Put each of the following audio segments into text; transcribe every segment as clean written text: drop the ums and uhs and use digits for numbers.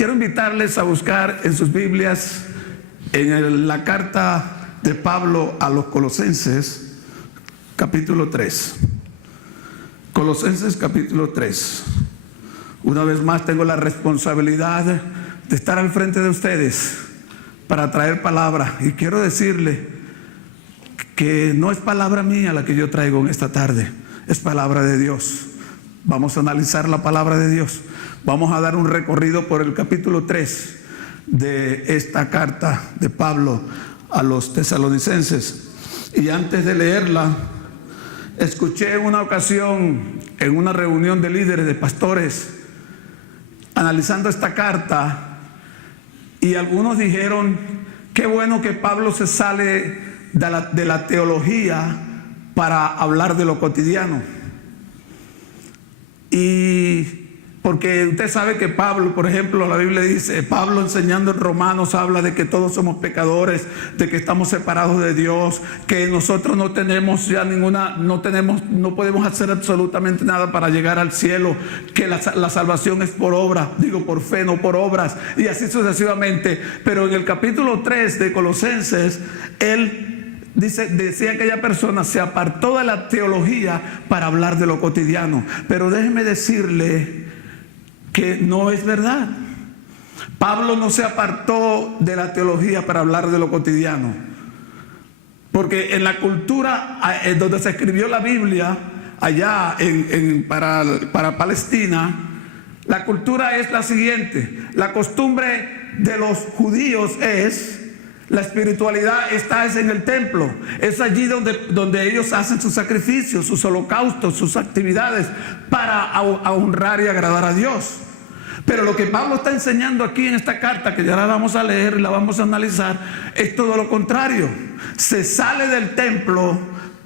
Quiero invitarles a buscar en sus Biblias, en la carta de Pablo a los Colosenses, capítulo 3. Colosenses capítulo 3. Una vez más tengo la responsabilidad de estar al frente de ustedes para traer palabra. Y quiero decirle que no es palabra mía la que yo traigo en esta tarde, es palabra de Dios. Vamos a analizar la palabra de Dios. Vamos a dar un recorrido por el capítulo 3 de esta carta de Pablo a los tesalonicenses. Y antes de leerla, escuché en una ocasión en una reunión de líderes, de pastores, analizando esta carta, y algunos dijeron: qué bueno que Pablo se sale de la teología para hablar de lo cotidiano. Y porque usted sabe que Pablo, por ejemplo, la Biblia dice, Pablo enseñando en Romanos habla de que todos somos pecadores, de que estamos separados de Dios, que nosotros no tenemos ya no podemos hacer absolutamente nada para llegar al cielo, que la salvación es por obra, digo por fe, no por obras, y así sucesivamente. Pero en el capítulo 3 de Colosenses, él decía que aquella persona se apartó de la teología para hablar de lo cotidiano. Pero déjeme decirle que no es verdad. Pablo no se apartó de la teología para hablar de lo cotidiano, porque en la cultura donde se escribió la Biblia, allá para Palestina, la cultura es la siguiente. La costumbre de los judíos es: la espiritualidad está en el templo, es allí donde ellos hacen sus sacrificios, sus holocaustos, sus actividades para honrar y agradar a Dios. Pero lo que Pablo está enseñando aquí en esta carta, que ya la vamos a leer y la vamos a analizar, es todo lo contrario. Se sale del templo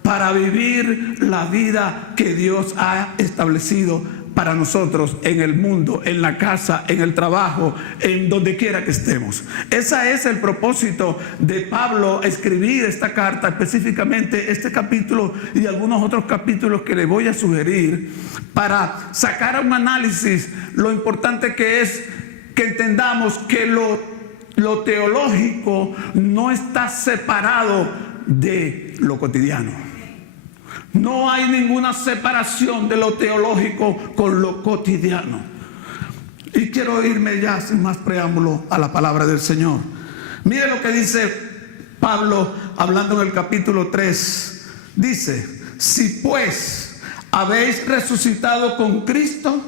para vivir la vida que Dios ha establecido para nosotros en el mundo, en la casa, en el trabajo, en donde quiera que estemos. Ese es el propósito de Pablo, escribir esta carta, específicamente este capítulo y algunos otros capítulos que le voy a sugerir, para sacar a un análisis lo importante que es que entendamos que lo teológico no está separado de lo cotidiano. No hay ninguna separación de lo teológico con lo cotidiano. Y quiero irme ya sin más preámbulo a la palabra del Señor. Mire lo que dice Pablo hablando en el capítulo 3. Dice: si pues habéis resucitado con Cristo,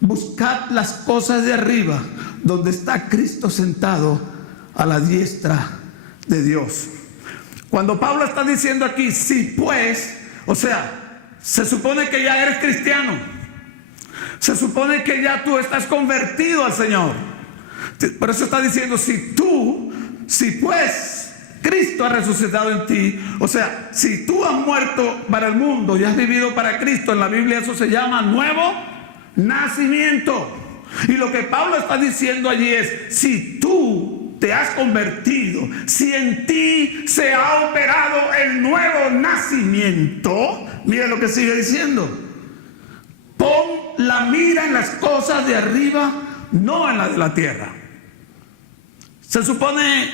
buscad las cosas de arriba, donde está Cristo sentado a la diestra de Dios. Cuando Pablo está diciendo aquí, si pues, o sea, se supone que ya eres cristiano. Se supone que ya tú estás convertido al Señor. Por eso está diciendo, si pues Cristo ha resucitado en ti, o sea, si tú has muerto para el mundo y has vivido para Cristo, en la Biblia eso se llama nuevo nacimiento. Y lo que Pablo está diciendo allí es, si tú te has convertido, si en ti se ha operado el nuevo nacimiento, mira lo que sigue diciendo: pon la mira en las cosas de arriba, no en las de la tierra. Se supone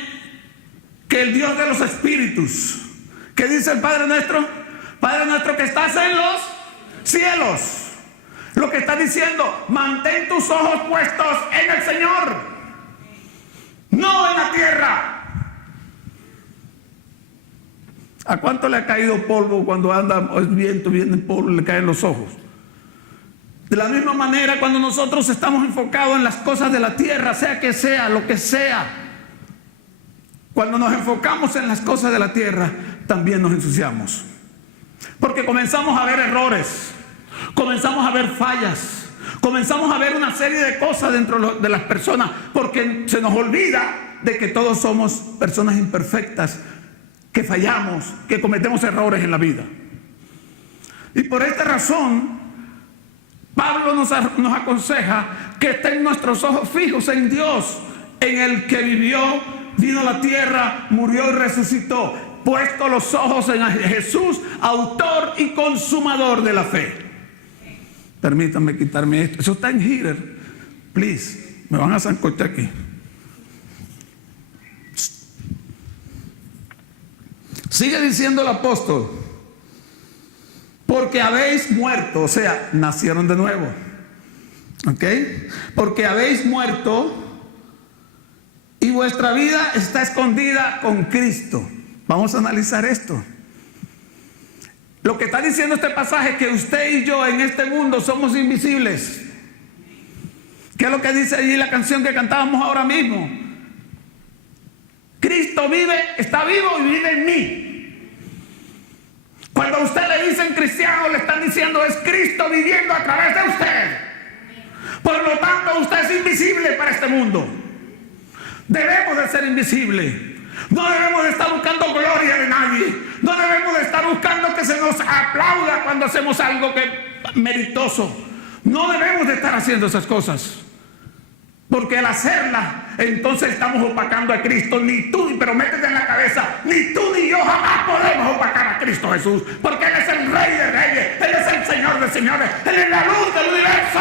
que el Dios de los espíritus, ¿qué dice el Padre nuestro? Padre nuestro que estás en los cielos. Lo que está diciendo: mantén tus ojos puestos en el Señor, no en la tierra. ¿A cuánto le ha caído polvo cuando anda el viento, viene el polvo y le caen los ojos? De la misma manera, cuando nosotros estamos enfocados en las cosas de la tierra, sea que sea, lo que sea, cuando nos enfocamos en las cosas de la tierra, también nos ensuciamos. Porque comenzamos a ver errores, comenzamos a ver fallas, comenzamos a ver una serie de cosas dentro de las personas, porque se nos olvida de que todos somos personas imperfectas, que fallamos, que cometemos errores en la vida. Y por esta razón, Pablo nos aconseja que estén nuestros ojos fijos en Dios, en el que vivió, vino a la tierra, murió y resucitó, puesto los ojos en Jesús, autor y consumador de la fe. Permítanme quitarme esto. Eso está en Heater. Please. Me van a zancochar aquí. Sigue diciendo el apóstol, porque habéis muerto, o sea, nacieron de nuevo. ¿Ok? Porque habéis muerto y vuestra vida está escondida con Cristo. Vamos a analizar esto. Lo que está diciendo este pasaje es que usted y yo en este mundo somos invisibles. ¿Qué es lo que dice allí la canción que cantábamos ahora mismo? Cristo vive, está vivo y vive en mí. Cuando a usted le dicen cristiano, le están diciendo es Cristo viviendo a través de usted. Por lo tanto, usted es invisible para este mundo. Debemos de ser invisibles. No debemos de estar buscando gloria de nadie. No debemos de estar buscando que se nos aplauda cuando hacemos algo meritoso. No debemos de estar haciendo esas cosas. Porque al hacerla, entonces estamos opacando a Cristo. Ni tú, pero métete en la cabeza, ni tú ni yo jamás podemos opacar a Cristo Jesús. Porque Él es el Rey de Reyes, Él es el Señor de Señores, Él es la luz del universo.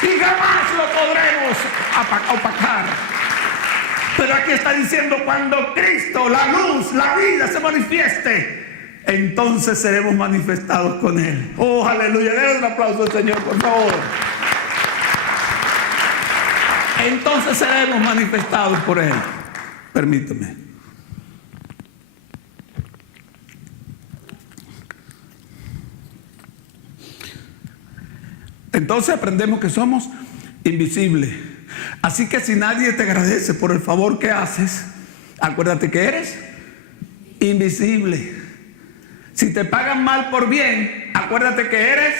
Y jamás lo podremos opacar. Pero aquí está diciendo, cuando Cristo, la luz, la vida se manifieste, entonces seremos manifestados con Él. Oh, aleluya. Denle un aplauso al Señor, por favor. Entonces seremos manifestados por Él. Permíteme. Entonces aprendemos que somos invisibles. Así que si nadie te agradece por el favor que haces, acuérdate que eres invisible. Si te pagan mal por bien, acuérdate que eres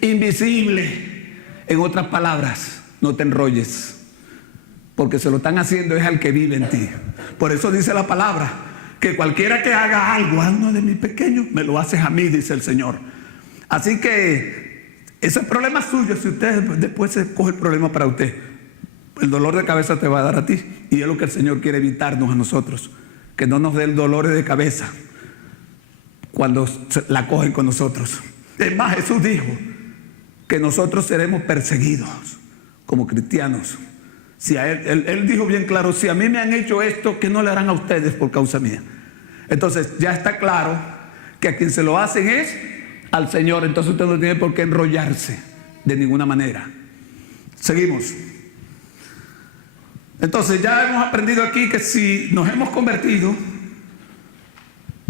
invisible. En otras palabras, no te enrolles, porque se lo están haciendo es al que vive en ti. Por eso dice la palabra, que cualquiera que haga algo, hazlo de mi pequeño, me lo haces a mí, dice el Señor. Así que ese problema es suyo. Si usted después se coge el problema para usted, el dolor de cabeza te va a dar a ti. Y es lo que el Señor quiere evitarnos a nosotros, que no nos dé el dolor de cabeza cuando la cogen con nosotros. Es más, Jesús dijo que nosotros seremos perseguidos como cristianos. Si a él dijo bien claro, si a mí me han hecho esto, ¿qué no le harán a ustedes por causa mía? Entonces ya está claro que a quien se lo hacen es al Señor. Entonces usted no tiene por qué enrollarse de ninguna manera. Seguimos. Entonces ya hemos aprendido aquí que si nos hemos convertido,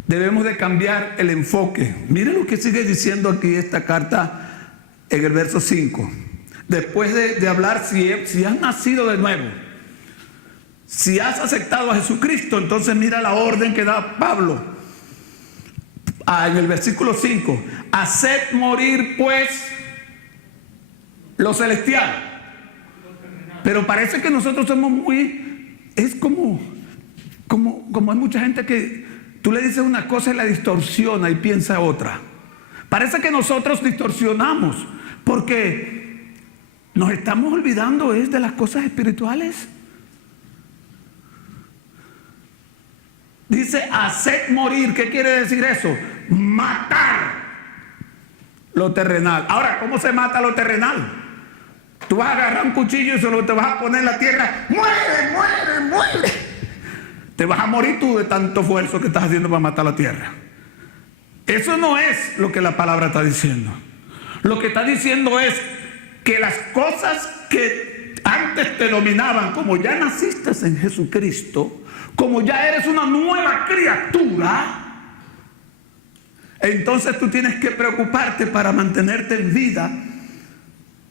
debemos de cambiar el enfoque. Miren lo que sigue diciendo aquí esta carta en el verso 5. Después de hablar si has nacido de nuevo, si has aceptado a Jesucristo, entonces mira la orden que da Pablo en el versículo 5. Haced morir pues lo celestial. Pero parece que nosotros somos es como hay mucha gente que tú le dices una cosa y la distorsiona y piensa otra. Parece que nosotros distorsionamos porque nos estamos olvidando de las cosas espirituales. Dice haced morir. ¿Qué quiere decir eso? Matar lo terrenal. Ahora, ¿cómo se mata lo terrenal? Tú vas a agarrar un cuchillo y solo te vas a poner en la tierra. ¡Muere, muere, muere! Te vas a morir tú de tanto esfuerzo que estás haciendo para matar la tierra. Eso no es lo que la palabra está diciendo. Lo que está diciendo es que las cosas que antes te dominaban, como ya naciste en Jesucristo, como ya eres una nueva criatura, entonces tú tienes que preocuparte para mantenerte en vida.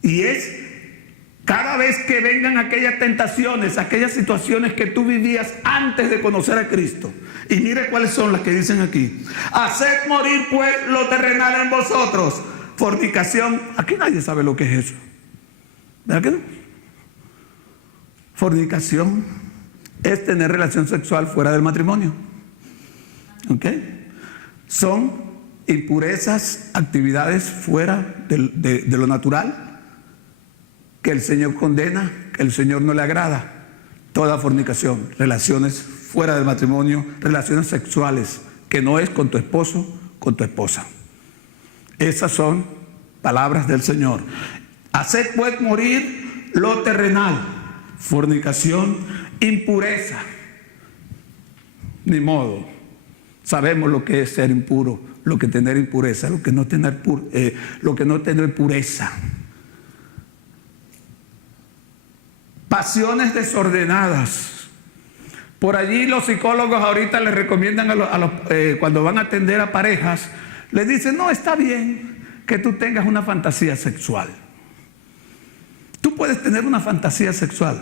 Y es cada vez que vengan aquellas tentaciones, aquellas situaciones que tú vivías antes de conocer a Cristo. Y mire cuáles son las que dicen aquí. Haced morir pues lo terrenal en vosotros. Fornicación. Aquí nadie sabe lo que es eso. ¿Verdad que no? Fornicación es tener relación sexual fuera del matrimonio. ¿Ok? Son impurezas, actividades fuera de lo natural, que el Señor condena, que el Señor no le agrada. Toda fornicación, relaciones fuera del matrimonio, relaciones sexuales, que no es con tu esposo, con tu esposa. Esas son palabras del Señor. Haced pues morir lo terrenal, fornicación, impureza. Ni modo. Sabemos lo que es ser impuro, lo que tener impureza, lo que no tener pureza. Pasiones desordenadas. Por allí los psicólogos ahorita les recomiendan cuando van a atender a parejas, les dicen, no, está bien que tú tengas una fantasía sexual. Tú puedes tener una fantasía sexual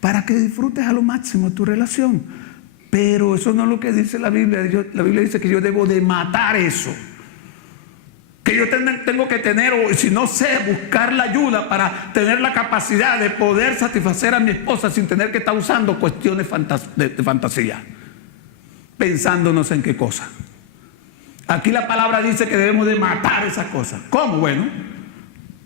para que disfrutes a lo máximo tu relación. Pero eso no es lo que dice la Biblia. La Biblia dice que yo debo de matar eso. Que yo tengo que tener, o si no sé, buscar la ayuda para tener la capacidad de poder satisfacer a mi esposa sin tener que estar usando cuestiones de fantasía. Pensándonos en qué cosa. Aquí la palabra dice que debemos de matar esas cosas. ¿Cómo? Bueno,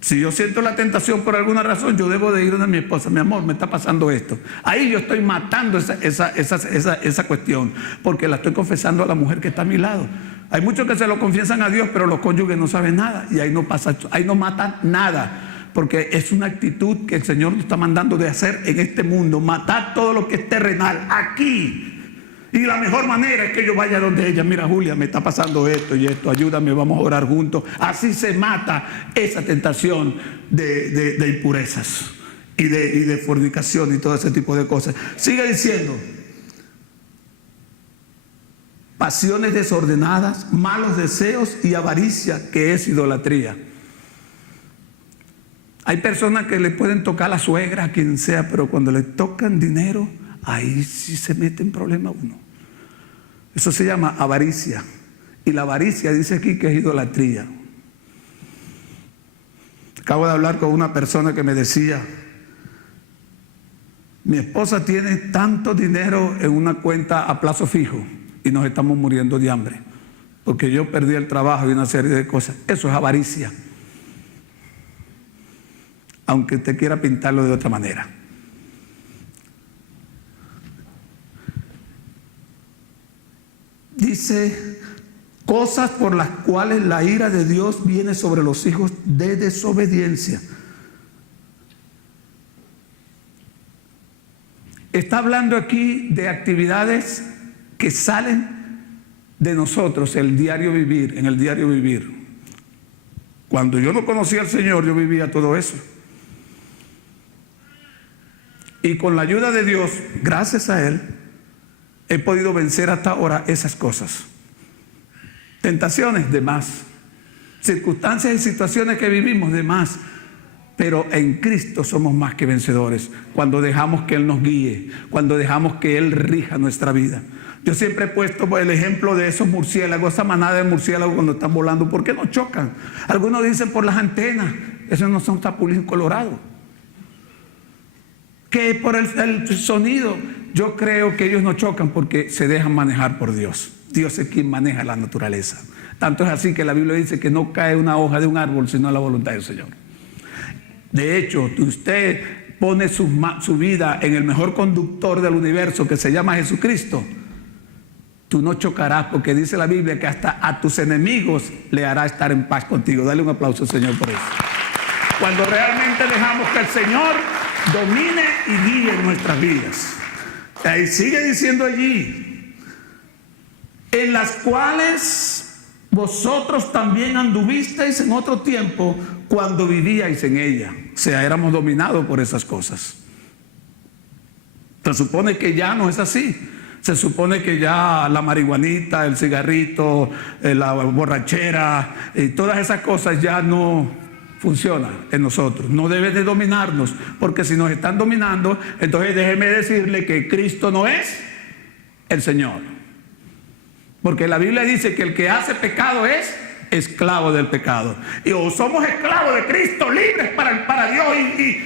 si yo siento la tentación por alguna razón, yo debo de ir a mi esposa, mi amor, me está pasando esto. Ahí yo estoy matando esa cuestión, porque la estoy confesando a la mujer que está a mi lado. Hay muchos que se lo confiesan a Dios, pero los cónyuges no saben nada, y ahí no matan nada, porque es una actitud que el Señor nos está mandando de hacer en este mundo, matar todo lo que es terrenal, aquí. Y la mejor manera es que yo vaya donde ella, mira Julia, me está pasando esto y esto, ayúdame, vamos a orar juntos. Así se mata esa tentación de impurezas y de fornicación y todo ese tipo de cosas. Sigue diciendo, pasiones desordenadas, malos deseos y avaricia, que es idolatría. Hay personas que le pueden tocar a la suegra, a quien sea, pero cuando le tocan dinero, ahí sí se mete en problema uno. Eso se llama avaricia. Y la avaricia dice aquí que es idolatría. Acabo de hablar con una persona que me decía, mi esposa tiene tanto dinero en una cuenta a plazo fijo y nos estamos muriendo de hambre, porque yo perdí el trabajo y una serie de cosas. Eso es avaricia. Aunque usted quiera pintarlo de otra manera. Dice, cosas por las cuales la ira de Dios viene sobre los hijos de desobediencia. Está hablando aquí de actividades que salen de nosotros, el diario vivir, en el diario vivir. Cuando yo no conocía al Señor, yo vivía todo eso. Y con la ayuda de Dios, gracias a Él, he podido vencer hasta ahora esas cosas. Tentaciones, de más. Circunstancias y situaciones que vivimos, de más. Pero en Cristo somos más que vencedores. Cuando dejamos que Él nos guíe, cuando dejamos que Él rija nuestra vida. Yo siempre he puesto el ejemplo de esos murciélagos, esa manada de murciélagos cuando están volando. ¿Por qué no chocan? Algunos dicen por las antenas. Esos no son chapulines colorados. Que por el sonido. Yo creo que ellos no chocan porque se dejan manejar por Dios. Dios es quien maneja la naturaleza. Tanto es así que la Biblia dice que no cae una hoja de un árbol sino a la voluntad del Señor. De hecho, usted pone su vida en el mejor conductor del universo, que se llama Jesucristo, tú no chocarás, porque dice la Biblia que hasta a tus enemigos le hará estar en paz contigo. Dale un aplauso al Señor por eso. Cuando realmente dejamos que el Señor domine y guíe nuestras vidas. Ahí sigue diciendo allí, en las cuales vosotros también anduvisteis en otro tiempo cuando vivíais en ella. O sea, éramos dominados por esas cosas. Se supone que ya no es así. Se supone que ya la marihuanita, el cigarrito, la borrachera y todas esas cosas ya no funciona en nosotros. No debe de dominarnos, porque si nos están dominando, entonces déjeme decirle que Cristo no es el Señor. Porque la Biblia dice que el que hace pecado es esclavo del pecado. Y o somos esclavos de Cristo, libres para Dios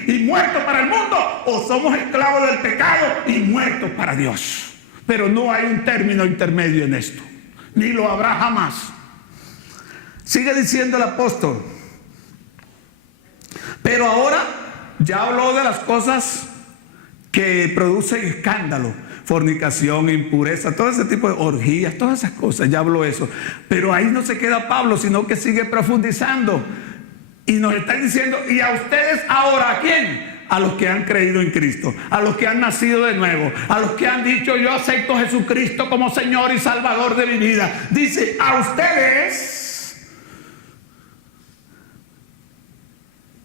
y muertos para el mundo, o somos esclavos del pecado y muertos para Dios. Pero no hay un término intermedio en esto, ni lo habrá jamás. Sigue diciendo el apóstol, pero ahora ya habló de las cosas que producen escándalo, fornicación, impureza, todo ese tipo de orgías, todas esas cosas, ya habló eso. Pero ahí no se queda Pablo, sino que sigue profundizando. Y nos está diciendo, y a ustedes ahora, ¿a quién? A los que han creído en Cristo, a los que han nacido de nuevo, a los que han dicho, yo acepto a Jesucristo como Señor y Salvador de mi vida. Dice, a ustedes,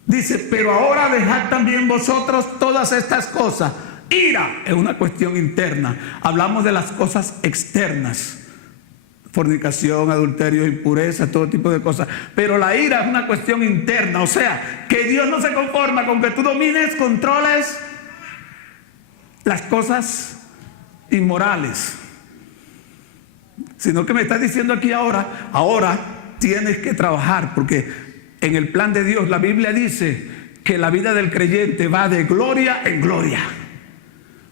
dice, pero ahora dejad también vosotros todas estas cosas. Ira es una cuestión interna. Hablamos de las cosas externas. Fornicación, adulterio, impureza, todo tipo de cosas. Pero la ira es una cuestión interna. O sea, que Dios no se conforma con que tú domines, controles las cosas inmorales, sino que me está diciendo aquí ahora tienes que trabajar, porque en el plan de Dios la Biblia dice que la vida del creyente va de gloria en gloria.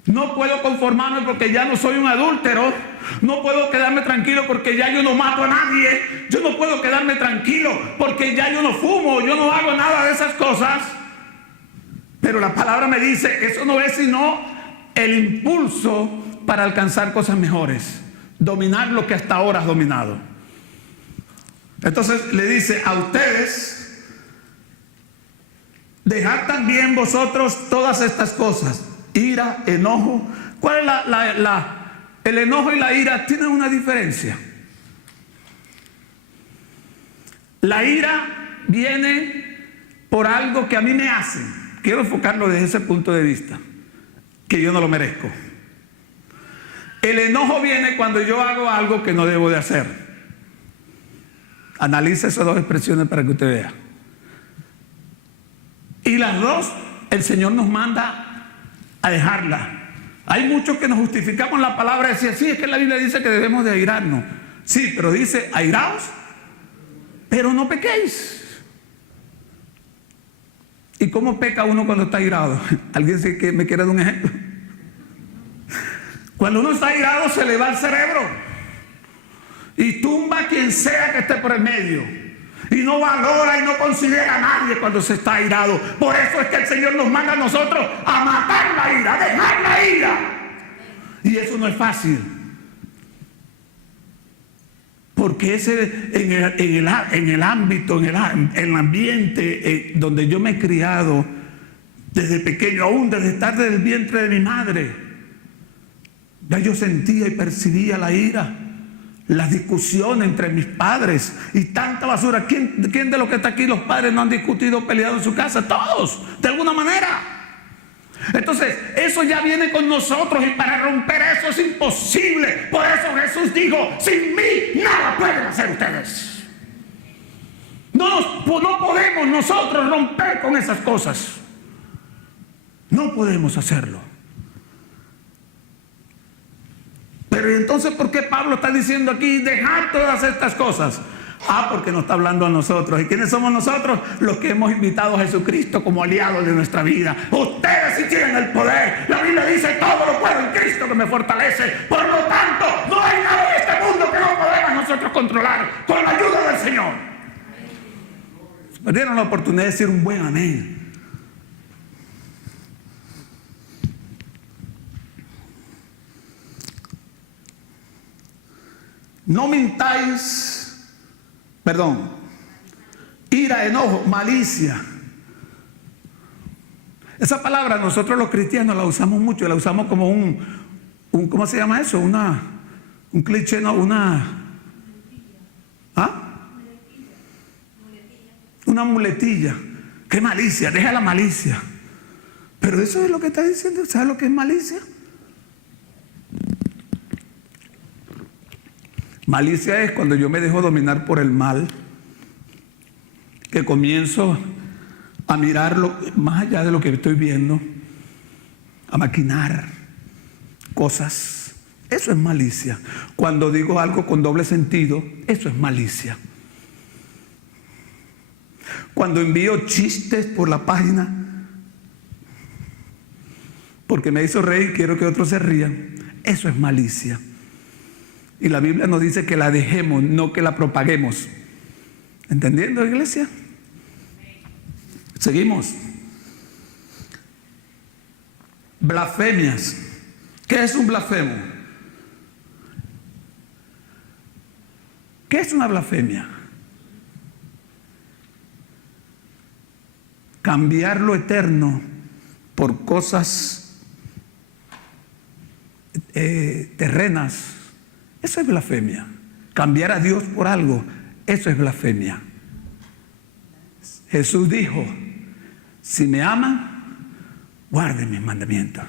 No puedo conformarme porque ya no soy un adúltero. No puedo quedarme tranquilo porque ya yo no mato a nadie. Yo no puedo quedarme tranquilo porque ya yo no fumo, yo no hago nada de esas cosas. Pero la palabra me dice, eso no es sino el impulso para alcanzar cosas mejores. Dominar lo que hasta ahora has dominado. Entonces le dice a ustedes, dejad también vosotros todas estas cosas. Ira, enojo. ¿Cuál es el enojo y la ira tienen una diferencia? La ira viene por algo que a mí me hacen. Quiero enfocarlo desde ese punto de vista, que yo no lo merezco. El enojo viene cuando yo hago algo que no debo de hacer. Analice esas dos expresiones para que usted vea. Y las dos, el Señor nos manda a dejarla. Hay muchos que nos justificamos la palabra y decir, sí, es que la Biblia dice que debemos de airarnos. Sí, pero dice, airaos, pero no pequéis. ¿Y cómo peca uno cuando está airado? ¿Alguien sé que me quiere dar un ejemplo? Cuando uno está airado se le va el cerebro y tumba a quien sea que esté por el medio. Y no valora y no considera a nadie cuando se está airado. Por eso es que el Señor nos manda a nosotros a matar la ira, a dejar la ira. Y eso no es fácil. Porque ese en el ámbito, en el ambiente donde yo me he criado desde pequeño, aún desde estar desde el vientre de mi madre, ya yo sentía y percibía la ira. Las discusiones entre mis padres y tanta basura. ¿Quién de los que está aquí, los padres no han discutido, peleado en su casa? Todos, de alguna manera. Entonces, eso ya viene con nosotros y para romper eso es imposible. Por eso Jesús dijo, sin mí nada pueden hacer ustedes. No podemos nosotros romper con esas cosas. No podemos hacerlo. Pero entonces, ¿por qué Pablo está diciendo aquí, dejad todas estas cosas? Porque nos está hablando a nosotros. ¿Y quiénes somos nosotros? Los que hemos invitado a Jesucristo como aliado de nuestra vida. Ustedes sí tienen el poder. La Biblia dice, todo lo puedo en Cristo que me fortalece. Por lo tanto, no hay nada en este mundo que no podemos nosotros controlar con la ayuda del Señor. Perdieron la oportunidad de decir un buen amén. No mintáis, ira, enojo, malicia. Esa palabra nosotros los cristianos la usamos mucho, la usamos como un ¿cómo se llama eso? Un cliché, no, una muletilla. ¿Qué malicia? Deja la malicia. Pero eso es lo que está diciendo. ¿Sabes lo que es malicia? Malicia es cuando yo me dejo dominar por el mal, que comienzo a mirarlo más allá de lo que estoy viendo, a maquinar cosas. Eso es malicia. Cuando digo algo con doble sentido, eso es malicia. Cuando envío chistes por la página porque me hizo reír, quiero que otros se rían, eso es malicia. Y la Biblia nos dice que la dejemos, no que la propaguemos. ¿Entendiendo, iglesia? Seguimos. Blasfemias. ¿Qué es un blasfemo? ¿Qué es una blasfemia? cambiar lo eterno por cosas terrenas, eso es blasfemia. Cambiar a Dios por algo, eso es blasfemia. Jesús dijo: si me aman, guarden mis mandamientos.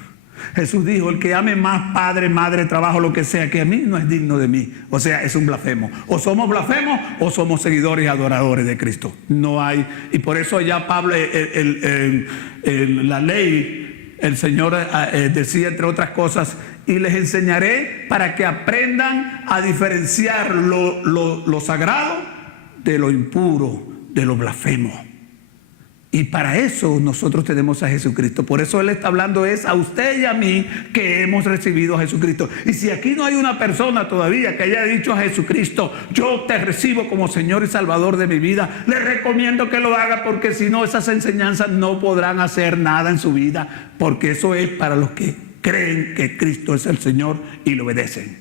Jesús dijo: el que ame más padre, madre, trabajo, lo que sea, que a mí no es digno de mí. O sea, es un blasfemo. O somos blasfemos o somos seguidores y adoradores de Cristo. No hay. Y por eso ya Pablo, la ley, el Señor decía, entre otras cosas: y les enseñaré para que aprendan a diferenciar lo sagrado de lo impuro, de lo blasfemo. Y para eso nosotros tenemos a Jesucristo. Por eso Él está hablando es a usted y a mí, que hemos recibido a Jesucristo. Y si aquí no hay una persona todavía que haya dicho a Jesucristo: yo te recibo como Señor y Salvador de mi vida, le recomiendo que lo haga, porque si no, esas enseñanzas no podrán hacer nada en su vida, porque eso es para los que creen que Cristo es el Señor y lo obedecen.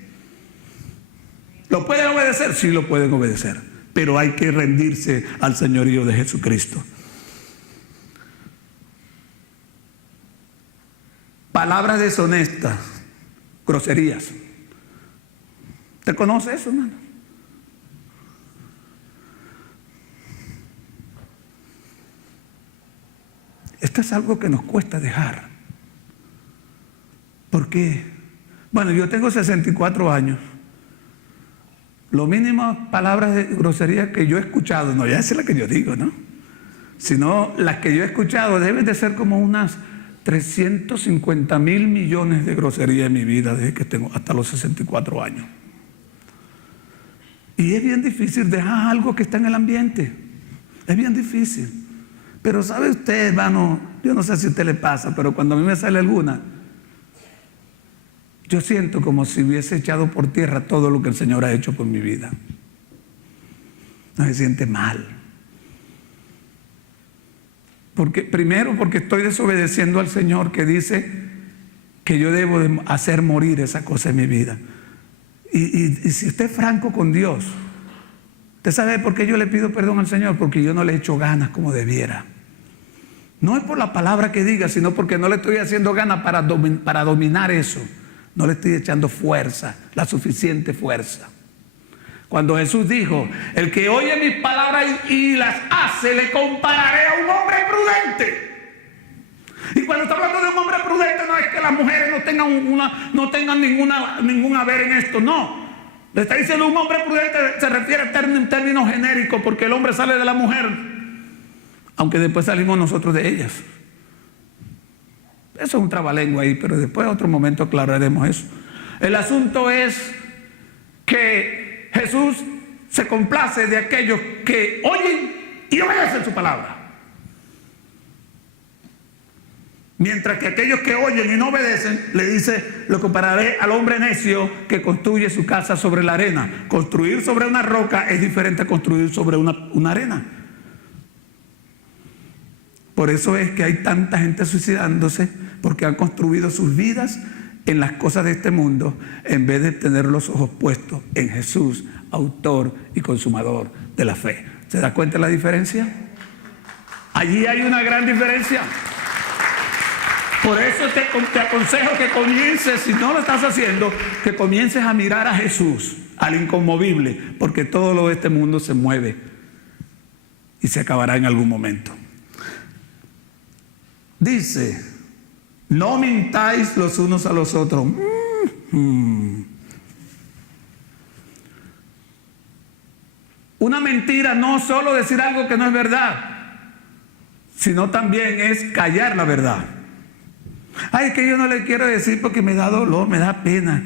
¿Lo pueden obedecer? Sí, lo pueden obedecer, pero hay que rendirse al señorío de Jesucristo. Palabras deshonestas, groserías. ¿Usted conoce eso, hermano? Esto es algo que nos cuesta dejar. ¿Por qué? Bueno, yo tengo 64 años. Lo mínimo palabras de grosería que yo he escuchado, no ya es la que yo digo, ¿no? Sino las que yo he escuchado deben de ser como unas 350.000 millones de groserías en mi vida desde que tengo hasta los 64 años. Y es bien difícil dejar algo que está en el ambiente. Es bien difícil. Pero sabe usted, hermano, yo no sé si a usted le pasa, pero cuando a mí me sale alguna, yo siento como si hubiese echado por tierra todo lo que el Señor ha hecho por mi vida. No se siente mal. Primero porque estoy desobedeciendo al Señor, que dice que yo debo de hacer morir esa cosa en mi vida. Y si usted es franco con Dios, ¿usted sabe por qué yo le pido perdón al Señor? Porque yo no le echo ganas como debiera. No es por la palabra que diga, sino porque no le estoy haciendo ganas para dominar eso. No le estoy echando fuerza, la suficiente fuerza. Cuando Jesús dijo: el que oye mis palabras y las hace, le compararé a un hombre prudente. Y cuando está hablando de un hombre prudente, no es que las mujeres no tengan ningún haber en esto, no. Le está diciendo un hombre prudente, se refiere en términos genéricos, porque el hombre sale de la mujer, aunque después salimos nosotros de ellas. Eso es un trabalengua ahí, pero después en otro momento aclararemos eso. El asunto es que Jesús se complace de aquellos que oyen y obedecen su palabra. Mientras que aquellos que oyen y no obedecen, le dice: lo compararé al hombre necio que construye su casa sobre la arena. Construir sobre una roca es diferente a construir sobre una arena. Por eso es que hay tanta gente suicidándose, porque han construido sus vidas en las cosas de este mundo, en vez de tener los ojos puestos en Jesús, autor y consumador de la fe. ¿Se da cuenta de la diferencia? Allí hay una gran diferencia. Por eso te aconsejo que comiences, si no lo estás haciendo, que comiences a mirar a Jesús, al inconmovible, porque todo lo de este mundo se mueve y se acabará en algún momento. Dice: no mintáis los unos a los otros. Una mentira no solo decir algo que no es verdad, sino también es callar la verdad. Ay, que yo no le quiero decir porque me da dolor, me da pena.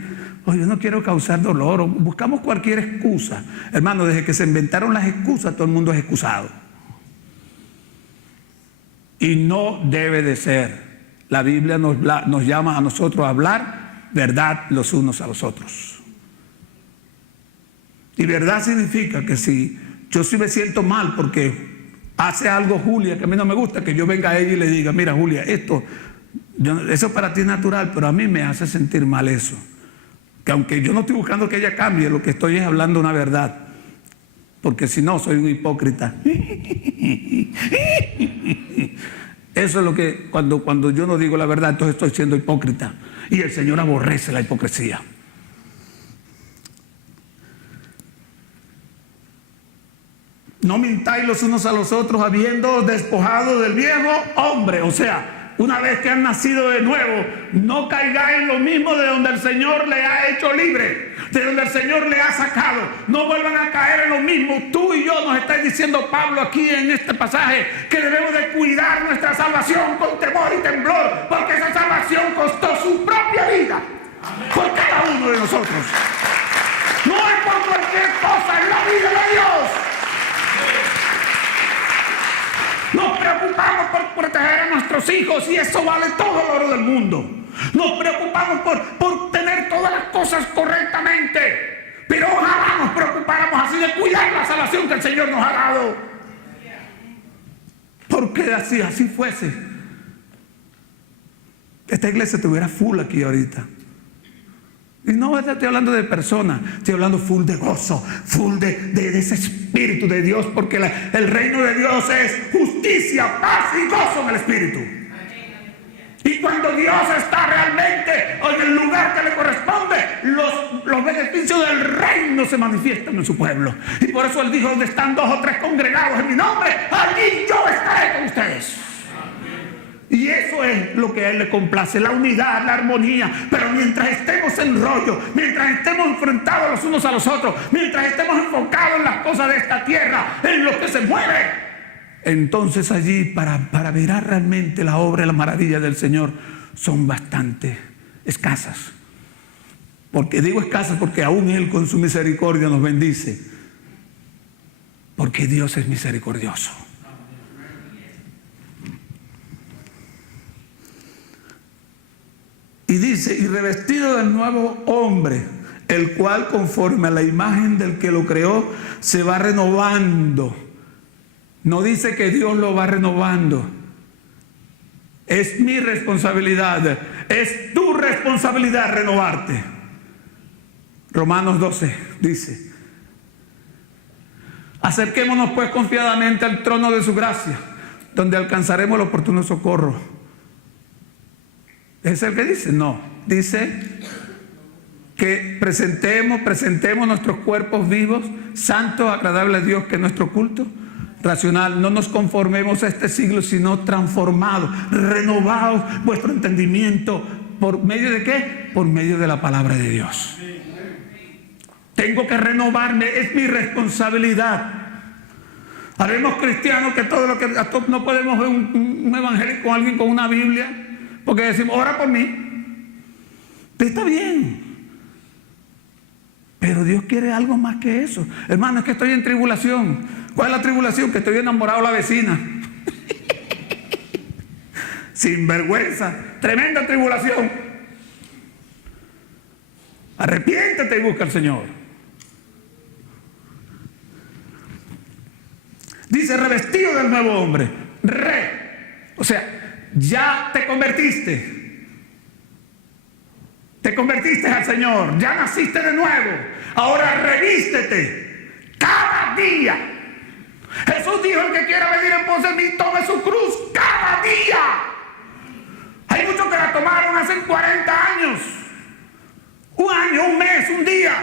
O yo no quiero causar dolor. O buscamos cualquier excusa. Hermano, desde que se inventaron las excusas, todo el mundo es excusado. Y no debe de ser. La Biblia nos llama a nosotros a hablar verdad los unos a los otros. Y verdad significa que si yo sí me siento mal porque hace algo Julia que a mí no me gusta, que yo venga a ella y le diga: mira, Julia, eso para ti es natural, pero a mí me hace sentir mal eso. Que aunque yo no estoy buscando que ella cambie, lo que estoy es hablando una verdad. Porque si no, soy un hipócrita. Eso es lo que, cuando yo no digo la verdad, entonces estoy siendo hipócrita. Y el Señor aborrece la hipocresía. No mintáis los unos a los otros, habiendo despojado del viejo hombre. O sea, una vez que han nacido de nuevo, no caigáis en lo mismo de donde el Señor le ha hecho libre, de donde el Señor le ha sacado. No vuelvan a caer en lo mismo. Tú y yo, nos está diciendo Pablo aquí en este pasaje, que debemos de cuidar nuestra salvación con temor y temblor, porque esa salvación costó su propia vida por cada uno de nosotros. No es por cualquier cosa en la vida de Dios. Nos preocupamos por proteger a nuestros hijos y eso vale todo el oro del mundo. Nos preocupamos por tener todas las cosas correctamente, pero ojalá nos preocupáramos así de cuidar la salvación que el Señor nos ha dado. Porque así fuese, esta iglesia estuviera full aquí ahorita. Y no estoy hablando de personas, estoy hablando full de gozo, full de ese Espíritu de Dios, porque el reino de Dios es justicia, paz y gozo en el Espíritu. Y cuando Dios está realmente en el lugar que le corresponde, los beneficios del reino se manifiestan en su pueblo. Y por eso Él dijo, donde están 2 o 3 congregados en mi nombre, allí yo estaré con ustedes. Y eso es lo que a Él le complace, la unidad, la armonía. Pero mientras estemos en rollo, mientras estemos enfrentados los unos a los otros, mientras estemos enfocados en las cosas de esta tierra, en lo que se mueve, entonces allí para mirar realmente la obra y la maravilla del Señor son bastante escasas. Porque digo escasas porque aún Él con su misericordia nos bendice. Porque Dios es misericordioso. Y dice, y revestido del nuevo hombre, el cual conforme a la imagen del que lo creó, se va renovando. No dice que Dios lo va renovando. Es mi responsabilidad, es tu responsabilidad renovarte. Romanos 12 dice, acerquémonos pues confiadamente al trono de su gracia, donde alcanzaremos el oportuno socorro. ¿Es el que dice? No. Dice que presentemos nuestros cuerpos vivos, santos, agradables a Dios, que es nuestro culto racional. No nos conformemos a este siglo, sino transformados, renovados vuestro entendimiento. ¿Por medio de qué? Por medio de la palabra de Dios. Tengo que renovarme, es mi responsabilidad. Habemos cristianos que todo lo que no podemos ver un evangélico con alguien con una Biblia, porque decimos, ora por mí. Está bien. Pero Dios quiere algo más que eso. Hermano, es que estoy en tribulación. ¿Cuál es la tribulación? Que estoy enamorado de la vecina. Sin vergüenza. Tremenda tribulación. Arrepiéntete y busca al Señor. Dice, revestido del nuevo hombre. O sea, ya te convertiste. Te convertiste al Señor. Ya naciste de nuevo. Ahora revístete cada día. Jesús dijo, el que quiera venir en pos de mí, tome su cruz cada día. Hay muchos que la tomaron hace 40 años. Un año, un mes, un día.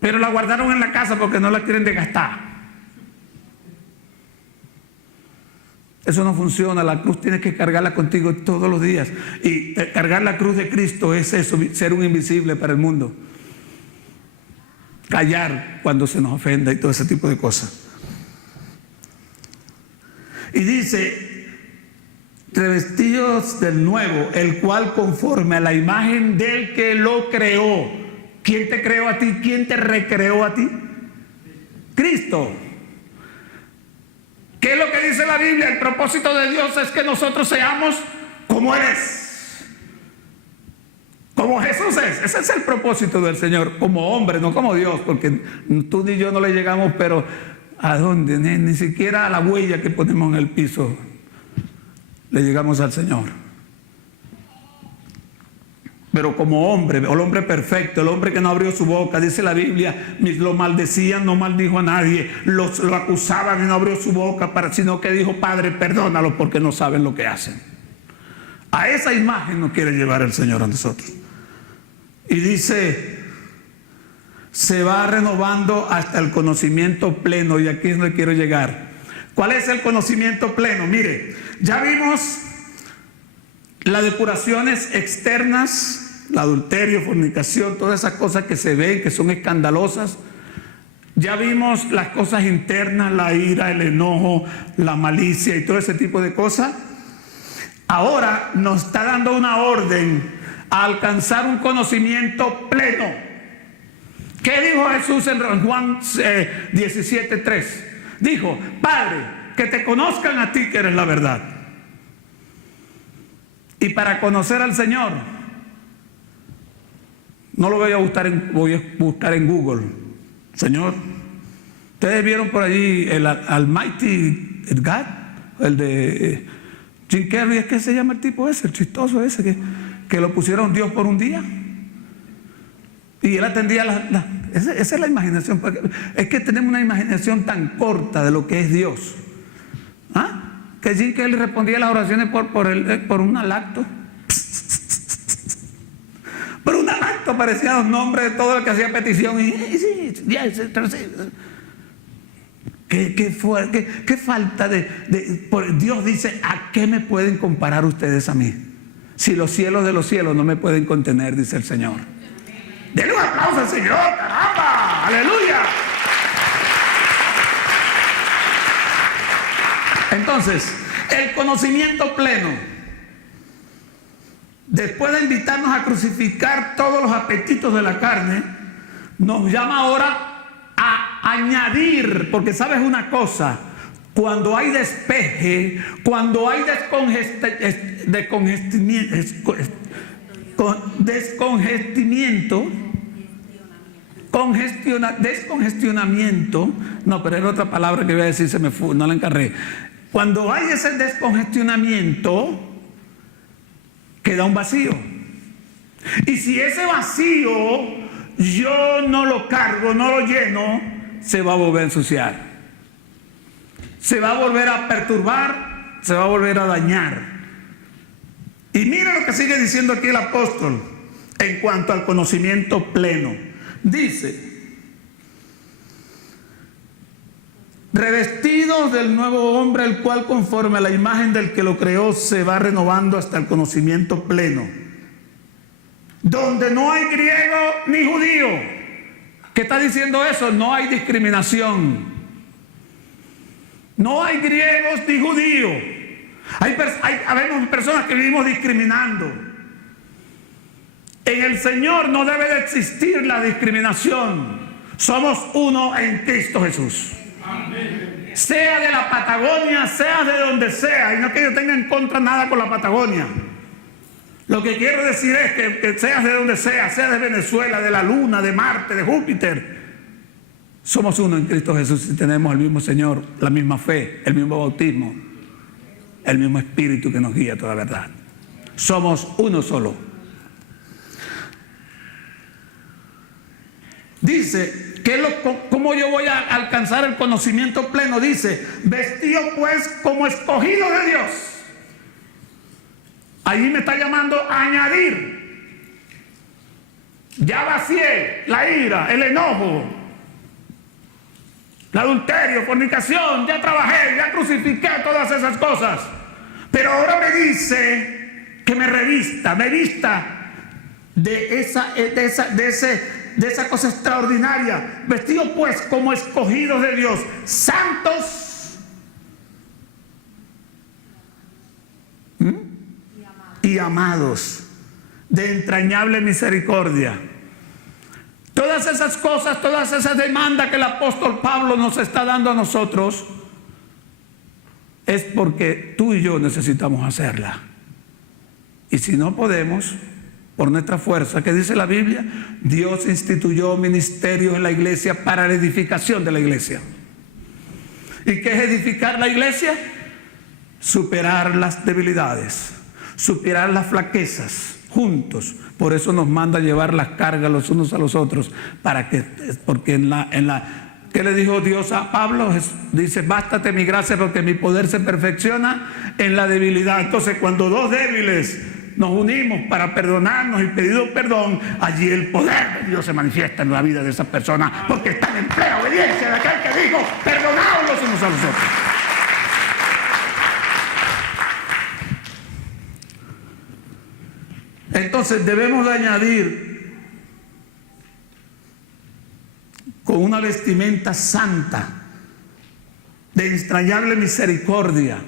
Pero la guardaron en la casa porque no la quieren desgastar. Eso no funciona. La cruz tienes que cargarla contigo todos los días. Y cargar la cruz de Cristo es eso, ser un invisible para el mundo. Callar cuando se nos ofenda y todo ese tipo de cosas. Y dice, revestidos del nuevo, el cual conforme a la imagen del que lo creó. ¿Quién te creó a ti? ¿Quién te recreó a ti? Cristo. ¿Qué es lo que dice la Biblia? El propósito de Dios es que nosotros seamos como Él es. Como Jesús es. Ese es el propósito del Señor. Como hombre, no como Dios. Porque tú ni yo no le llegamos, pero ¿a dónde? Ni siquiera a la huella que ponemos en el piso le llegamos al Señor. Pero como hombre, el hombre perfecto, el hombre que no abrió su boca, dice la Biblia, lo maldecían, no maldijo a nadie, lo acusaban y no abrió su boca, sino que dijo: Padre, perdónalos porque no saben lo que hacen. A esa imagen nos quiere llevar el Señor a nosotros. Y dice: se va renovando hasta el conocimiento pleno. Y aquí es donde quiero llegar. ¿Cuál es el conocimiento pleno? Mire, ya vimos las depuraciones externas, el adulterio, fornicación, todas esas cosas que se ven, que son escandalosas. Ya vimos las cosas internas, la ira, el enojo, la malicia y todo ese tipo de cosas. Ahora nos está dando una orden a alcanzar un conocimiento pleno. ¿Qué dijo Jesús en Juan 17:3? Dijo: Padre, que te conozcan a ti que eres la verdad. Y para conocer al Señor, no lo voy a buscar en Google. Señor, ustedes vieron por allí el Almighty God, el de Jim Carrey, ¿es que se llama el tipo ese, el chistoso ese, que lo pusieron Dios por un día? Y él atendía esa es la imaginación. Es que tenemos una imaginación tan corta de lo que es Dios. ¿Ah? Que Jim Carrey respondía las oraciones por un alacto. Por un alacto aparecían los nombres de todo el que hacía petición. Y ¿Qué falta Dios dice: ¿a qué me pueden comparar ustedes a mí? Si los cielos de los cielos no me pueden contener, dice el Señor. Denle un aplauso al Señor, caramba, aleluya. Entonces, el conocimiento pleno, después de invitarnos a crucificar todos los apetitos de la carne, nos llama ahora a añadir, porque sabes una cosa: cuando hay despeje, cuando hay descongestionamiento, no, pero era otra palabra que iba a decir, se me fue, no la encarré. Cuando hay ese descongestionamiento, queda un vacío. Y si ese vacío yo no lo cargo, no lo lleno, se va a volver a ensuciar, se va a volver a perturbar, se va a volver a dañar. Y mira lo que sigue diciendo aquí el apóstol en cuanto al conocimiento pleno. Dice: revestidos del nuevo hombre, el cual conforme a la imagen del que lo creó se va renovando hasta el conocimiento pleno, donde no hay griego ni judío. ¿Qué está diciendo eso? No hay discriminación. No hay griegos ni judíos. Habemos personas que vivimos discriminando. En el Señor no debe de existir la discriminación. Somos uno en Cristo Jesús. Amén. Sea de la Patagonia, sea de donde sea. Y no que yo tenga en contra nada con la Patagonia. Lo que quiero decir es que seas de donde sea, sea de Venezuela, de la Luna, de Marte, de Júpiter, somos uno en Cristo Jesús y tenemos el mismo Señor, la misma fe, el mismo bautismo, el mismo Espíritu que nos guía a toda verdad. Somos uno solo. Dice, ¿cómo yo voy a alcanzar el conocimiento pleno? Dice: vestido pues como escogido de Dios. Ahí me está llamando a añadir. Ya vacié la ira, el enojo, el adulterio, fornicación, ya trabajé, ya crucifiqué todas esas cosas. Pero ahora me dice que me vista de esa cosa extraordinaria. Vestido pues como escogidos de Dios, santos y amados, de entrañable misericordia. Todas esas cosas, todas esas demandas que el apóstol Pablo nos está dando a nosotros, es porque tú y yo necesitamos hacerla. Y si no podemos, por nuestra fuerza, ¿qué dice la Biblia? Dios instituyó ministerios en la iglesia para la edificación de la iglesia. ¿Y qué es edificar la iglesia? Superar las debilidades, superar las flaquezas, juntos. Por eso nos manda a llevar las cargas los unos a los otros, porque ¿qué le dijo Dios a Pablo? Dice, bástate mi gracia porque mi poder se perfecciona en la debilidad. Entonces, cuando dos débiles nos unimos para perdonarnos y pedir perdón, allí el poder de Dios se manifiesta en la vida de esas personas, porque están en plena obediencia de aquel que dijo, perdonaos los unos a los otros. Entonces debemos de añadir con una vestimenta santa, de entrañable misericordia.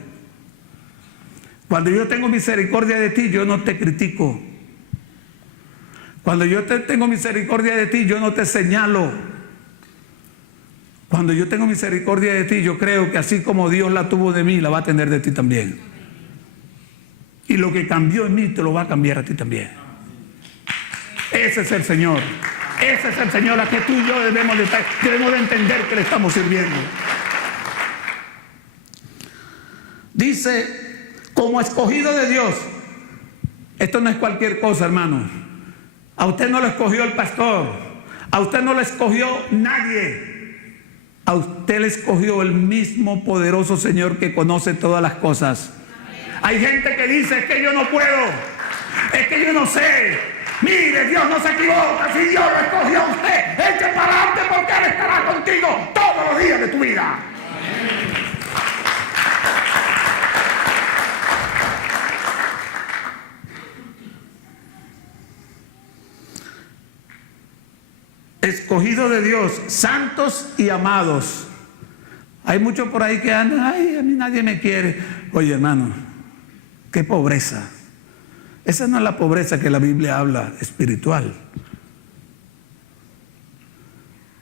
Cuando yo tengo misericordia de ti, yo no te critico. Cuando yo tengo misericordia de ti, yo no te señalo. Cuando yo tengo misericordia de ti, yo creo que así como Dios la tuvo de mí, la va a tener de ti también. Y lo que cambió en mí, te lo va a cambiar a ti también. Ese es el Señor. Ese es el Señor a que tú y yo debemos de entender que le estamos sirviendo. Dice, como escogido de Dios. Esto no es cualquier cosa, hermano. A usted no lo escogió el pastor. A usted no lo escogió nadie. A usted le escogió el mismo poderoso Señor que conoce todas las cosas. Hay gente que dice, es que yo no puedo, es que yo no sé. Mire, Dios no se equivoca. Si Dios lo escogió a usted, eche para adelante porque Él estará contigo todos los días de tu vida. Escogido de Dios, santos y amados. Hay muchos por ahí que andan, ay, a mí nadie me quiere. Oye, hermano, qué pobreza. Esa no es la pobreza que la Biblia habla espiritual.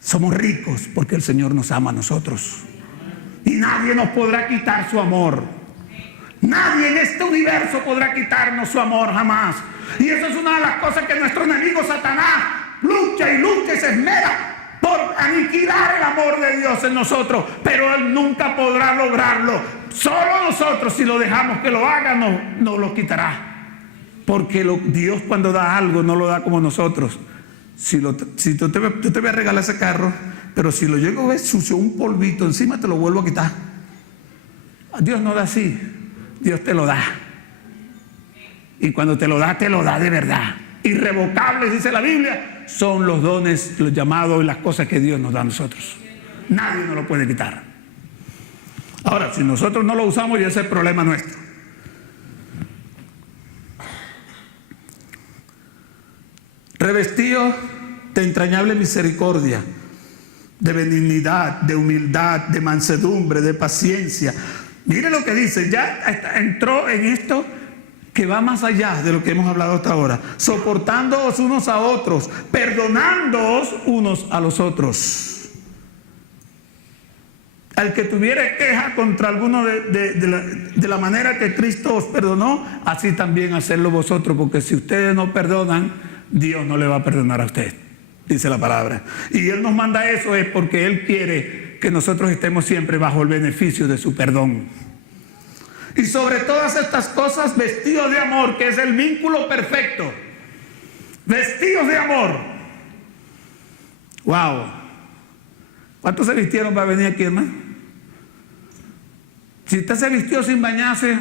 Somos ricos porque el Señor nos ama a nosotros. Y nadie nos podrá quitar su amor. Nadie en este universo podrá quitarnos su amor jamás. Y eso es una de las cosas que nuestro enemigo Satanás lucha y lucha y se esmera por aniquilar el amor de Dios en nosotros. Pero Él nunca podrá lograrlo. Solo nosotros, si lo dejamos que lo haga, no lo quitará. Porque Dios cuando da algo no lo da como nosotros. Si yo te voy a regalar ese carro, pero si lo llego a ver sucio, un polvito encima, te lo vuelvo a quitar. Dios no da así. Dios te lo da. Y cuando te lo da de verdad. Irrevocables, dice la Biblia, son los dones, los llamados y las cosas que Dios nos da a nosotros. Nadie nos lo puede quitar. Ahora, si nosotros no lo usamos, ya ese es el problema nuestro. Revestidos de entrañable misericordia, de benignidad, de humildad, de mansedumbre, de paciencia. Mire lo que dice, ya entró en esto que va más allá de lo que hemos hablado hasta ahora. Soportándoos unos a otros, perdonándoos unos a los otros. Al que tuviere queja contra alguno de la manera que Cristo os perdonó, así también hacerlo vosotros, porque si ustedes no perdonan, Dios no le va a perdonar a usted, dice la palabra. Y Él nos manda eso es porque Él quiere que nosotros estemos siempre bajo el beneficio de su perdón. Y sobre todas estas cosas, vestidos de amor, que es el vínculo perfecto. Vestidos de amor. Wow. ¿Cuántos se vistieron para venir aquí, hermano? Si usted se vistió sin bañarse,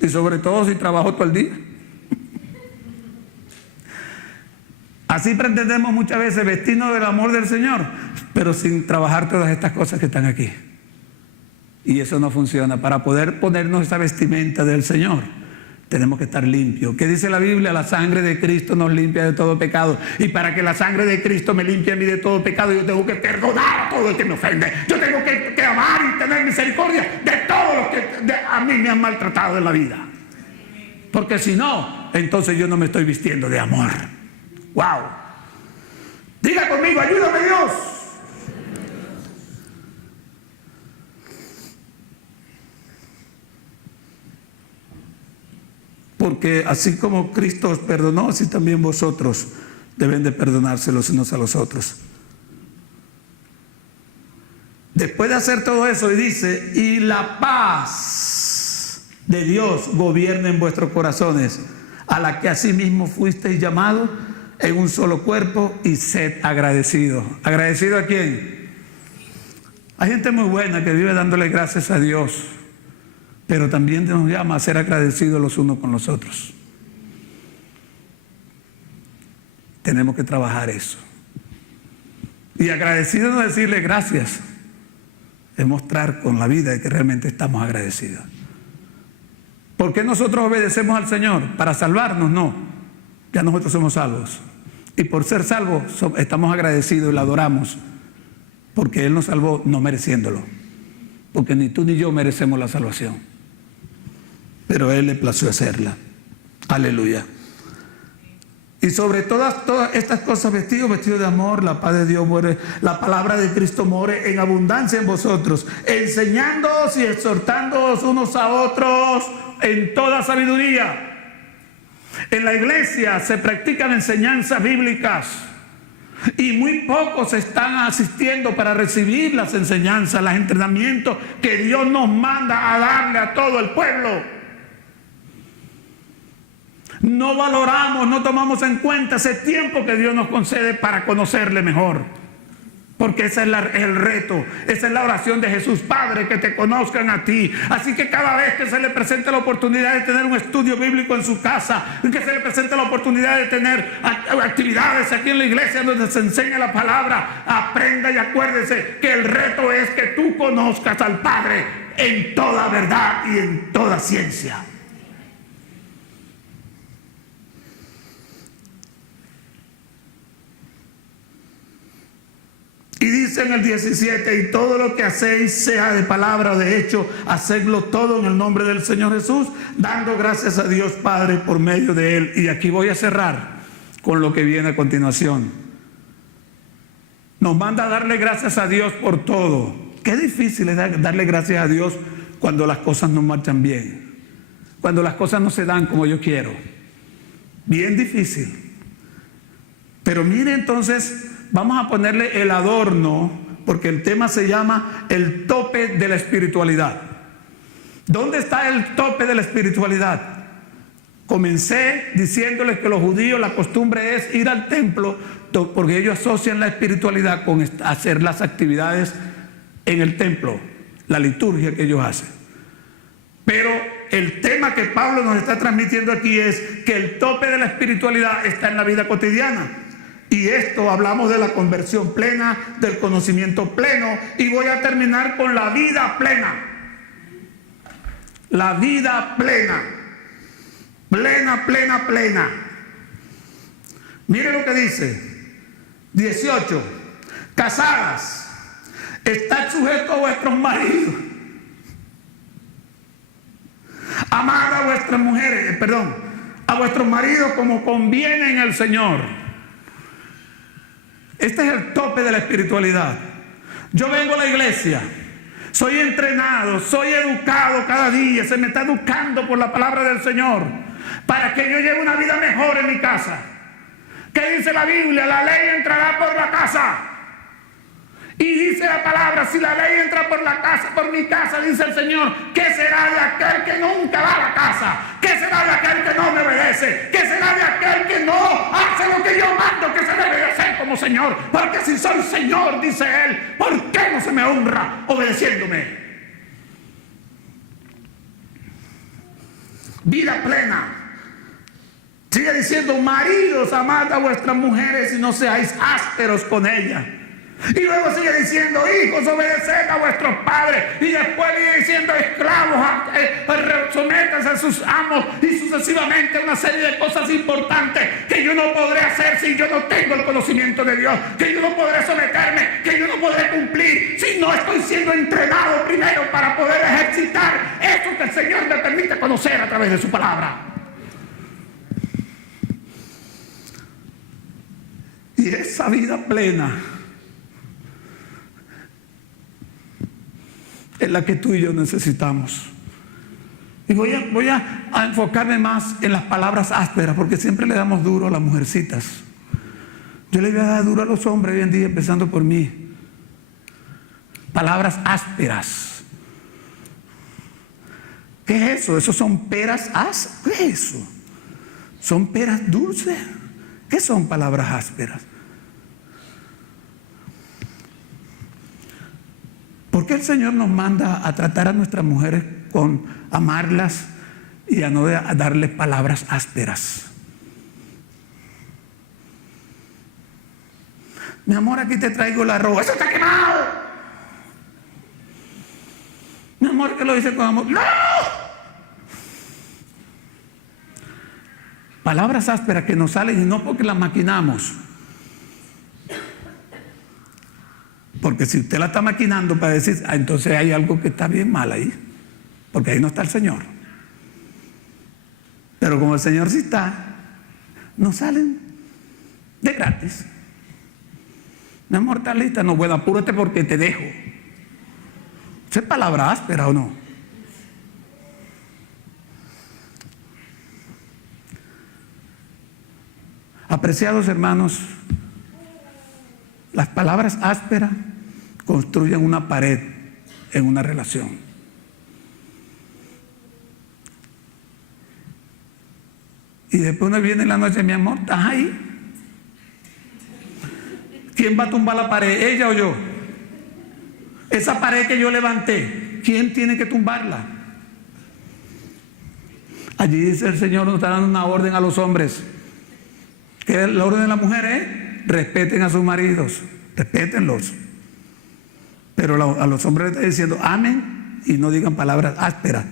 y sobre todo si trabajó todo el día. Así pretendemos muchas veces vestirnos del amor del Señor, pero sin trabajar todas estas cosas que están aquí. Y eso no funciona. Para poder ponernos esa vestimenta del Señor, tenemos que estar limpios. ¿Qué dice la Biblia? La sangre de Cristo nos limpia de todo pecado. Y para que la sangre de Cristo me limpie a mí de todo pecado, yo tengo que perdonar a todo el que me ofende. Yo tengo que amar y tener misericordia de todos los que a mí me han maltratado en la vida. Porque si no, entonces yo no me estoy vistiendo de amor. ¡Wow! Diga conmigo, ayúdame Dios. Porque así como Cristo os perdonó, así también vosotros deben de perdonarse los unos a los otros. Después de hacer todo eso, y dice, y la paz de Dios gobierne en vuestros corazones, a la que asimismo fuisteis llamados en un solo cuerpo, y sed agradecidos. ¿Agradecido a quién? Hay gente muy buena que vive dándole gracias a Dios, pero también nos llama a ser agradecidos los unos con los otros. Tenemos que trabajar eso. Y agradecido no es decirle gracias, es mostrar con la vida de que realmente estamos agradecidos. ¿Por qué nosotros obedecemos al Señor? ¿Para salvarnos? No. Ya nosotros somos salvos. Y por ser salvos estamos agradecidos y lo adoramos, porque Él nos salvó no mereciéndolo. Porque ni tú ni yo merecemos la salvación, pero a Él le plació hacerla. Aleluya. Y sobre todas estas cosas vestidos de amor, la paz de Dios more, la palabra de Cristo more en abundancia en vosotros, enseñándoos y exhortándoos unos a otros en toda sabiduría. En la iglesia se practican enseñanzas bíblicas y muy pocos están asistiendo para recibir las enseñanzas, los entrenamientos que Dios nos manda a darle a todo el pueblo. No valoramos, no tomamos en cuenta ese tiempo que Dios nos concede para conocerle mejor. Porque ese es el reto, esa es la oración de Jesús: Padre, que te conozcan a ti. Así que cada vez que se le presente la oportunidad de tener un estudio bíblico en su casa, que se le presente la oportunidad de tener actividades aquí en la iglesia donde se enseña la palabra, aprenda y acuérdese que el reto es que tú conozcas al Padre en toda verdad y en toda ciencia. Y dice en el 17: y todo lo que hacéis, sea de palabra o de hecho, hacedlo todo en el nombre del Señor Jesús, dando gracias a Dios Padre por medio de Él. Y aquí voy a cerrar con lo que viene a continuación. Nos manda a darle gracias a Dios por todo. Qué difícil es darle gracias a Dios cuando las cosas no marchan bien, cuando las cosas no se dan como yo quiero. Bien difícil. Pero mire, entonces vamos a ponerle el adorno, porque el tema se llama el tope de la espiritualidad. ¿Dónde está el tope de la espiritualidad? Comencé diciéndoles que los judíos, la costumbre es ir al templo, porque ellos asocian la espiritualidad con hacer las actividades en el templo, la liturgia que ellos hacen. Pero el tema que Pablo nos está transmitiendo aquí es que el tope de la espiritualidad está en la vida cotidiana. Y esto hablamos de la conversión plena, del conocimiento pleno, y voy a terminar con la vida plena. La vida plena. Plena, plena, plena. Mire lo que dice. 18. Casadas, estad sujetos a vuestros maridos. Amad a vuestras mujeres, a vuestros maridos como conviene en el Señor. Este es el tope de la espiritualidad. Yo vengo a la iglesia, soy entrenado, soy educado cada día, se me está educando por la palabra del Señor, para que yo lleve una vida mejor en mi casa. ¿Qué dice la Biblia? La ley entrará por la casa. Y dice la palabra: si la ley entra por la casa, por mi casa, dice el Señor, ¿qué será de aquel que nunca va a la casa? ¿Qué será de aquel que no me obedece? ¿Qué será de aquel que no hace lo que yo mando que se debe de hacer como Señor? Porque si soy Señor, dice Él, ¿por qué no se me honra obedeciéndome? Vida plena. Sigue diciendo: maridos, amad a vuestras mujeres y no seáis ásperos con ellas. Y luego sigue diciendo: hijos, obedeced a vuestros padres. Y después sigue diciendo: esclavos, sométanse a sus amos. Y sucesivamente una serie de cosas importantes que yo no podré hacer si yo no tengo el conocimiento de Dios, que yo no podré someterme, que yo no podré cumplir si no estoy siendo entrenado primero para poder ejercitar eso que el Señor me permite conocer a través de su palabra. Y esa vida plena es la que tú y yo necesitamos. Y voy a enfocarme más en las palabras ásperas, porque siempre le damos duro a las mujercitas. Yo le voy a dar duro a los hombres hoy en día, empezando por mí. Palabras ásperas. ¿Qué es eso? ¿Eso son peras ásperas? ¿Qué es eso? ¿Son peras dulces? ¿Qué son palabras ásperas? ¿Por qué el Señor nos manda a tratar a nuestras mujeres con amarlas y a no a darles palabras ásperas? Mi amor, aquí te traigo el arroz. ¡Eso está quemado! Mi amor, que lo dice con amor. ¡No! Palabras ásperas que nos salen y no porque las maquinamos. Porque si usted la está maquinando para decir, entonces hay algo que está bien mal ahí. Porque ahí no está el Señor. Pero como el Señor sí está, nos salen de gratis. Mi amor, ¿está lista? No, bueno, apúrate porque te dejo. ¿Esa es palabra áspera o no? Apreciados hermanos, las palabras ásperas construyen una pared en una relación. Y después uno viene en la noche, mi amor, ¿estás ahí? ¿Quién va a tumbar la pared, ella o yo? Esa pared que yo levanté, ¿quién tiene que tumbarla? Allí dice el Señor, nos está dando una orden a los hombres. Que la orden de la mujer es, respeten a sus maridos, respétenlos. Pero a los hombres les está diciendo, amen y no digan palabras ásperas.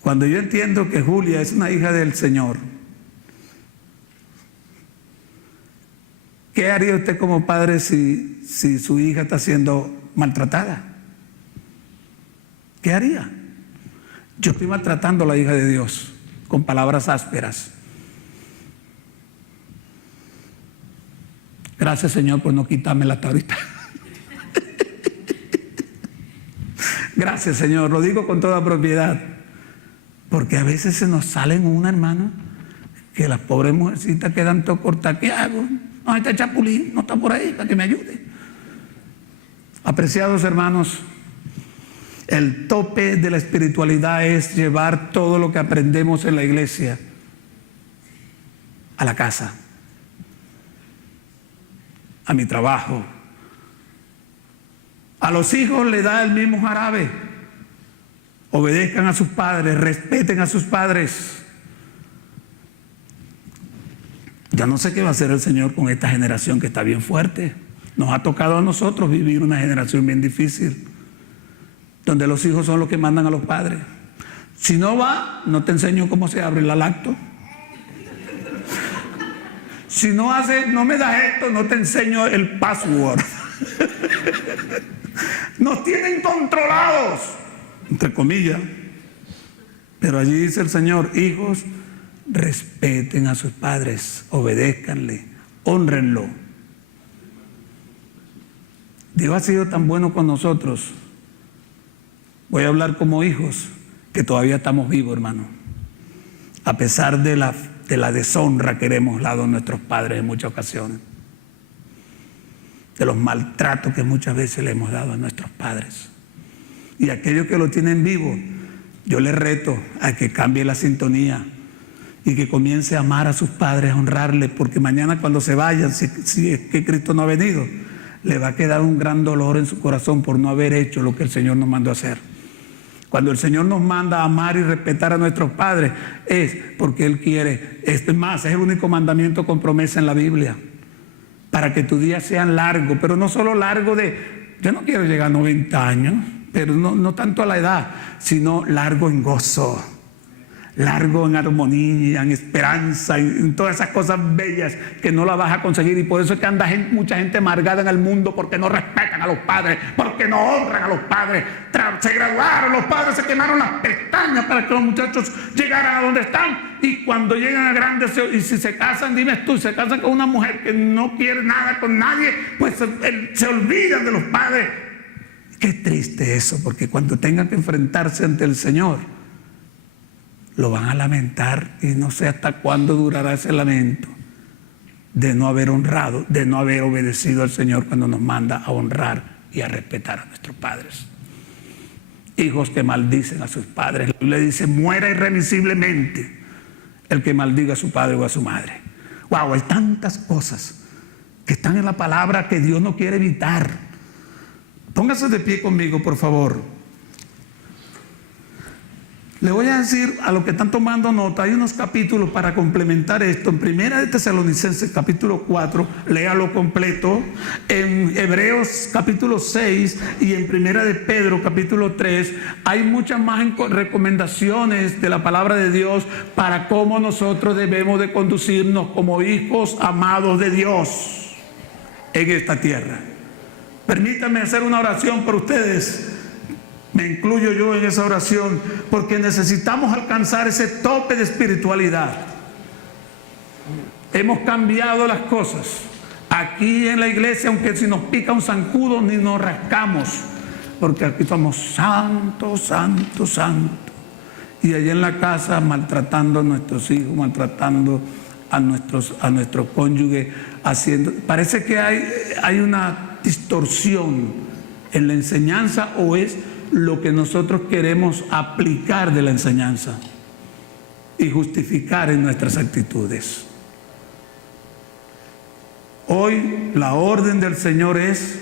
Cuando yo entiendo que Julia es una hija del Señor, ¿qué haría usted como padre si su hija está siendo maltratada? ¿Qué haría? Yo estoy maltratando a la hija de Dios con palabras ásperas. Gracias, Señor, por no quitármela hasta ahorita. Gracias, Señor, lo digo con toda propiedad. Porque a veces se nos salen una, hermana, que las pobres mujercitas quedan todo cortas. ¿Qué hago? No, este chapulín no está por ahí para que me ayude. Apreciados hermanos, el tope de la espiritualidad es llevar todo lo que aprendemos en la iglesia a la casa, a mi trabajo. A los hijos le da el mismo jarabe. Obedezcan a sus padres, respeten a sus padres. Ya no sé qué va a hacer el Señor con esta generación que está bien fuerte. Nos ha tocado a nosotros vivir una generación bien difícil, donde los hijos son los que mandan a los padres. Si no va, no te enseño cómo se abre la lacto. Si no hace, no me das esto, no te enseño el password. Nos tienen controlados, entre comillas. Pero allí dice el Señor, hijos, respeten a sus padres, obedézcanle, hónrenlo. Dios ha sido tan bueno con nosotros. Voy a hablar como hijos, que todavía estamos vivos, hermano. A pesar de la deshonra que hemos dado a nuestros padres en muchas ocasiones. De los maltratos que muchas veces le hemos dado a nuestros padres. Y aquellos que lo tienen vivo, yo les reto a que cambie la sintonía y que comience a amar a sus padres, a honrarles, porque mañana cuando se vayan, si es que Cristo no ha venido, le va a quedar un gran dolor en su corazón por no haber hecho lo que el Señor nos mandó a hacer. Cuando el Señor nos manda a amar y respetar a nuestros padres, es porque Él quiere. Es más, es el único mandamiento con promesa en la Biblia. Para que tus días sean largos, pero no solo largo de, yo no quiero llegar a 90 años, pero no tanto a la edad, sino largo en gozo, largo en armonía, en esperanza, en todas esas cosas bellas que no las vas a conseguir. Y por eso es que anda mucha gente amargada en el mundo, porque no respetan a los padres, porque no honran a los padres. Se graduaron, los padres se quemaron las pestañas para que los muchachos llegaran a donde están. Y cuando llegan a grandes, y si se casan, dime tú, se casan con una mujer que no quiere nada con nadie, pues se olvidan de los padres. Qué triste eso, porque cuando tengan que enfrentarse ante el Señor, lo van a lamentar, y no sé hasta cuándo durará ese lamento de no haber honrado, de no haber obedecido al Señor cuando nos manda a honrar y a respetar a nuestros padres. hijos que maldicen a sus padres. La Biblia dice: muera irremisiblemente el que maldiga a su padre o a su madre. Wow, hay tantas cosas que están en la palabra que Dios no quiere evitar. Póngase de pie conmigo, por favor. Le voy a decir a los que están tomando nota, hay unos capítulos para complementar esto. En Primera de Tesalonicenses capítulo 4, léalo completo. En Hebreos capítulo 6 y en Primera de Pedro capítulo 3 hay muchas más recomendaciones de la palabra de Dios para cómo nosotros debemos de conducirnos como hijos amados de Dios en esta tierra. Permítanme hacer una oración por ustedes. Me incluyo yo en esa oración, porque necesitamos alcanzar ese tope de espiritualidad. Hemos cambiado las cosas. Aquí en la iglesia, aunque si nos pica un zancudo, ni nos rascamos, porque aquí somos santos, santos, santos. Y allá en la casa maltratando a nuestros hijos, maltratando a nuestro cónyuge, parece que hay una distorsión en la enseñanza, o es lo que nosotros queremos aplicar de la enseñanza y justificar en nuestras actitudes. Hoy la orden del Señor es: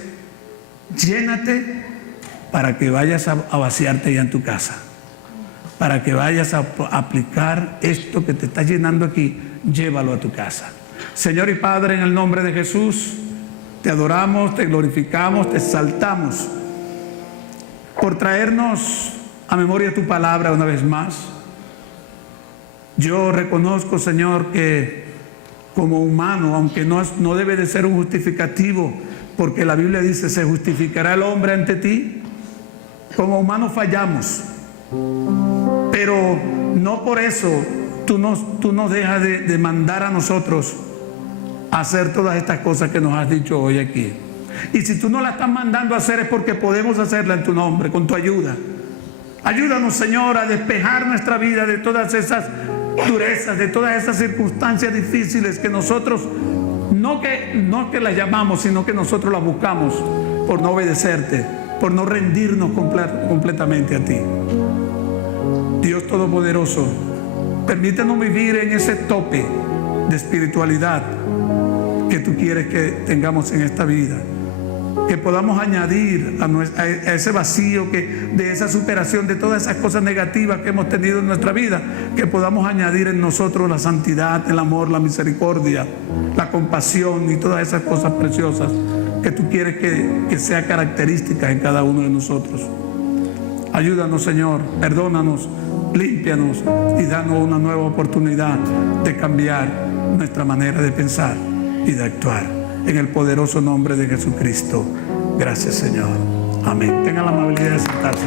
llénate para que vayas a vaciarte ya en tu casa, para que vayas a aplicar esto que te está llenando aquí, llévalo a tu casa. Señor y Padre, en el nombre de Jesús, te adoramos, te glorificamos, te exaltamos por traernos a memoria tu palabra una vez más. Yo reconozco, Señor, que como humano, aunque no debe de ser un justificativo, porque la Biblia dice: se justificará el hombre ante ti. Como humanos fallamos, pero no por eso tú nos dejas de mandar a nosotros a hacer todas estas cosas que nos has dicho hoy aquí. Y si tú no la estás mandando a hacer, es porque podemos hacerla en tu nombre, con tu ayuda. Ayúdanos, Señor, a despejar nuestra vida de todas esas durezas, de todas esas circunstancias difíciles que nosotros no que las llamamos, sino que nosotros las buscamos por no obedecerte, por no rendirnos completamente a ti. Dios Todopoderoso, permítanos vivir en ese tope de espiritualidad que tú quieres que tengamos en esta vida. Que podamos añadir a ese vacío, de esa superación de todas esas cosas negativas que hemos tenido en nuestra vida, que podamos añadir en nosotros la santidad, el amor, la misericordia, la compasión y todas esas cosas preciosas que tú quieres que sean características en cada uno de nosotros. Ayúdanos, Señor, perdónanos, límpianos y danos una nueva oportunidad de cambiar nuestra manera de pensar y de actuar. En el poderoso nombre de Jesucristo. Gracias, Señor. Amén. Tengan la amabilidad de sentarse.